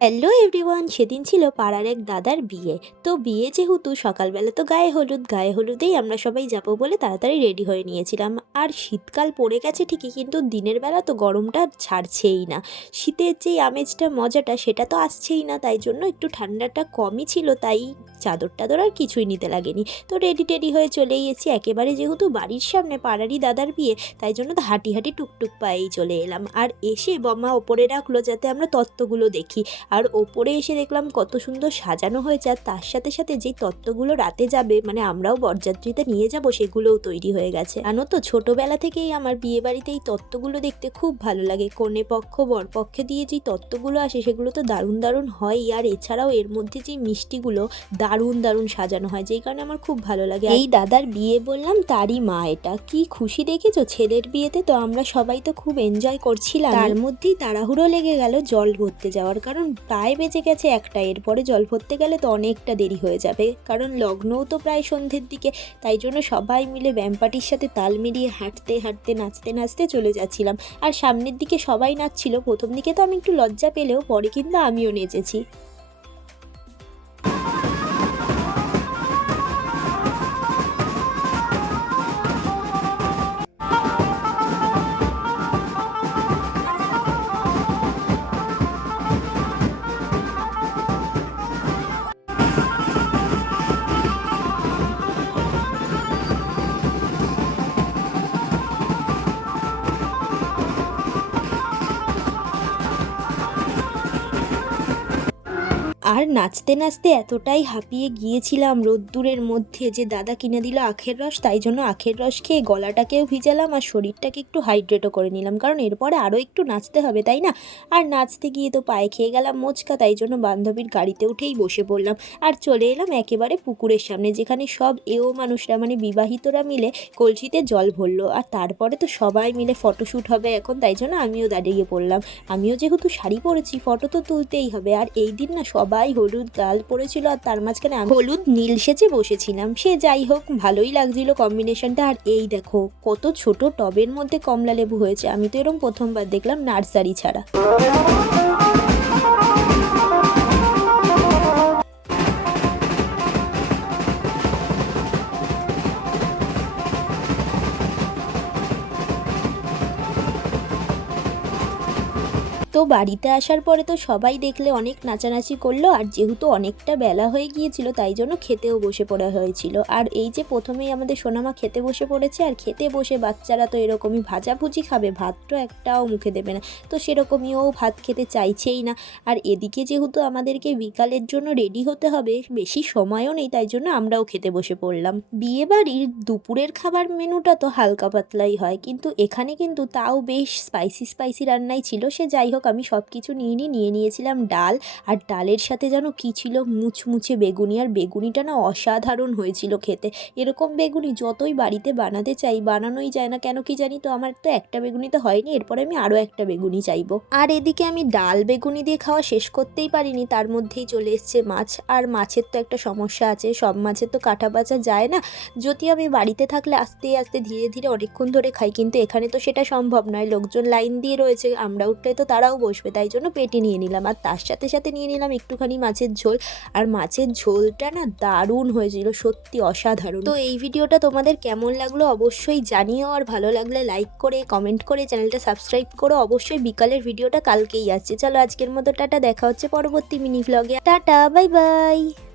Hello everyone, সেদিন ছিল পাড়ার এক দাদার বিয়ে। তো বিয়ে যেহেতু সকালবেলা তো গায়ে হলুদেই আমরা সবাই যাবো বলে তাড়াতাড়ি রেডি হয়ে নিয়েছিলাম। আর শীতকাল পড়ে গেছে ঠিকই, কিন্তু দিনের বেলা তো গরমটা ছাড়ছেই না। শীতের যেই আমেজটা মজাটা সেটা তো আসছেই না, তাই জন্য একটু ঠান্ডাটা কমই ছিল, তাই চাদর টাদর আর কিছুই নিতে লাগেনি। তো রেডি টেডি হয়ে চলে গেছি একেবারে, যেহেতু বাড়ির সামনে পাড়ারই দাদার বিয়ে, তাই জন্য তো হাঁটি হাঁটি টুকটুক পায়েই চলে এলাম। আর এসে বম্মা ওপরে রাখলো যাতে আমরা তত্ত্বগুলো দেখি। আর ওপরে এসে দেখলাম কত সুন্দর সাজানো হয়েছে, আর তার সাথে সাথে যেই তত্ত্বগুলো রাতে যাবে, মানে আমরাও বরযাত্রীতে নিয়ে যাব, সেগুলোও তৈরি হয়ে গেছে। জানো তো, ছোটোবেলা থেকেই আমার বিয়ে বাড়িতে এই তত্ত্বগুলো দেখতে খুব ভালো লাগে। কনে পক্ষ বরপক্ষে দিয়ে যেই তত্ত্বগুলো আসে সেগুলো তো দারুণ দারুণ হয়। আর এছাড়াও এর মধ্যে যেই মিষ্টিগুলো দারুণ দারুণ সাজানো হয়, যেই কারণে আমার খুব ভালো লাগে। এই দাদার বিয়ে বললাম, তারই মা। এটা কি খুশি দেখেছো ছেলের বিয়েতে, তো আমরা সবাই তো খুব এনজয় করছিলাম। তার মধ্যেই তাড়াহুড়ো লেগে গেল জল ভরতে যাওয়ার, কারণ প্রায় বেজে গেছে একটা। এরপরে জল ভরতে গেলে তো অনেকটা দেরি হয়ে যাবে, কারণ লগ্নও তো প্রায় সন্ধ্যের দিকে। তাই জন্য সবাই মিলে ব্যামপাটির সাথে তাল মিলিয়ে হাঁটতে হাঁটতে নাচতে নাচতে চলে যাচ্ছিলাম। আর সামনের দিকে সবাই নাচছিল। প্রথম দিকে তো আমি একটু লজ্জা পেলেও পরে কিন্তু আমিও নেচেছি। আর নাচতে নাচতে এতটাই হাঁপিয়ে গিয়েছিলাম রোদ্দুরের মধ্যে, যে দাদা কিনে দিল আখের রস, তাই জন্য আখের রস খেয়ে গলাটাকেও ভিজালাম আর শরীরটাকে একটু হাইড্রেটও করে নিলাম, কারণ এরপরে আরও একটু নাচতে হবে, তাই না? আর নাচতে গিয়ে তো পায়ে খেয়ে গেলাম মোচকা, তাই জন্য বান্ধবীর গাড়িতে উঠেই বসে পড়লাম। আর চলে এলাম একেবারে পুকুরের সামনে, যেখানে সব এও মানুষরা, মানে বিবাহিতরা মিলে কলসিতে জল ভরলো। আর তারপরে তো সবাই মিলে ফটোশ্যুট হবে এখন, তাই জন্য আমিও দাঁড়িয়ে পড়লাম। আমিও যেহেতু শাড়ি পরেছি, ফটো তো তুলতেই হবে। আর এই দিন না সবাই হলুদ গাল পরেছিল, আর তার মাঝখানে আমি হলুদ নীল সেজে বসেছিলাম। সে যাই হোক, ভালোই লাগছিল কম্বিনেশনটা। আর এই দেখো কত ছোট টবের মধ্যে কমলা লেবু হয়েছে, আমি তো এরকম প্রথমবার দেখলাম নার্সারি ছাড়া। তো বাড়িতে আসার পরে তো সবাই দেখলে অনেক নাচানাচি করলো। আর যেহেতু অনেকটা বেলা হয়ে গিয়েছিল, তাই জন্য খেতেও বসে পড়া হয়েছিল। আর এই যে প্রথমেই আমাদের সোনামা খেতে বসে পড়েছে, আর খেতে বসে বাচ্চারা তো এরকমই ভাজাভুজি খাবে, ভাত তো একটাও মুখে দেবে না। তো সেরকমই ও ভাত খেতে চাইছেই না। আর এদিকে যেহেতু আমাদেরকে বিকালের জন্য রেডি হতে হবে, বেশি সময়ও নেই, তাই জন্য আমরাও খেতে বসে পড়লাম। বিয়ে বাড়ির দুপুরের খাবার মেনুটা তো হালকা পাতলাই হয়, কিন্তু এখানে কিন্তু তাও বেশ স্পাইসি স্পাইসি রান্নাই ছিল। সে যাই হোক, আমি সব কিছু নিয়ে নিয়েছিলাম ডাল। আর ডালের সাথে যেন কী ছিল, মুচমুচে বেগুনি। আর বেগুনিটা না অসাধারণ হয়েছিল খেতে। এরকম বেগুনি যতই বাড়িতে বানাতে চাই, বানানোই যায় না কেন কি জানি। তো আমার তো একটা বেগুনি তো হয়নি, এরপরে আমি আরও একটা বেগুনি চাইবো। আর এদিকে আমি ডাল বেগুনি দিয়ে খাওয়া শেষ করতেই পারিনি, তার মধ্যেই চলে এসছে মাছ। আর মাছের তো একটা সমস্যা আছে, সব মাছের তো কাটা বাছা যায় না। যদি আমি বাড়িতে থাকলে আস্তে আস্তে ধীরে ধীরে অনেকক্ষণ ধরে খাই, কিন্তু এখানে তো সেটা সম্ভব নয়। লোকজন লাইন দিয়ে রয়েছে, আমরা উঠলে তো তারাও বসবে, তাই জন্য পেটে নিয়ে নিলাম। আর তার সাথে সাথে নিয়ে নিলাম একটুখানি মাছের ঝোল। আর মাছের ঝোলটা না দারুণ হয়েছিল, সত্যি অসাধারণ। তো এই ভিডিওটা তোমাদের কেমন লাগলো অবশ্যই জানিও। আর ভালো লাগলে লাইক করে কমেন্ট করে চ্যানেলটা সাবস্ক্রাইব করো। অবশ্যই বিকালের ভিডিওটা কালকেই আসছে। চলো আজকের মতো টাটা, দেখা হচ্ছে পরবর্তী মিনি ভ্লগে। Tata, bye by.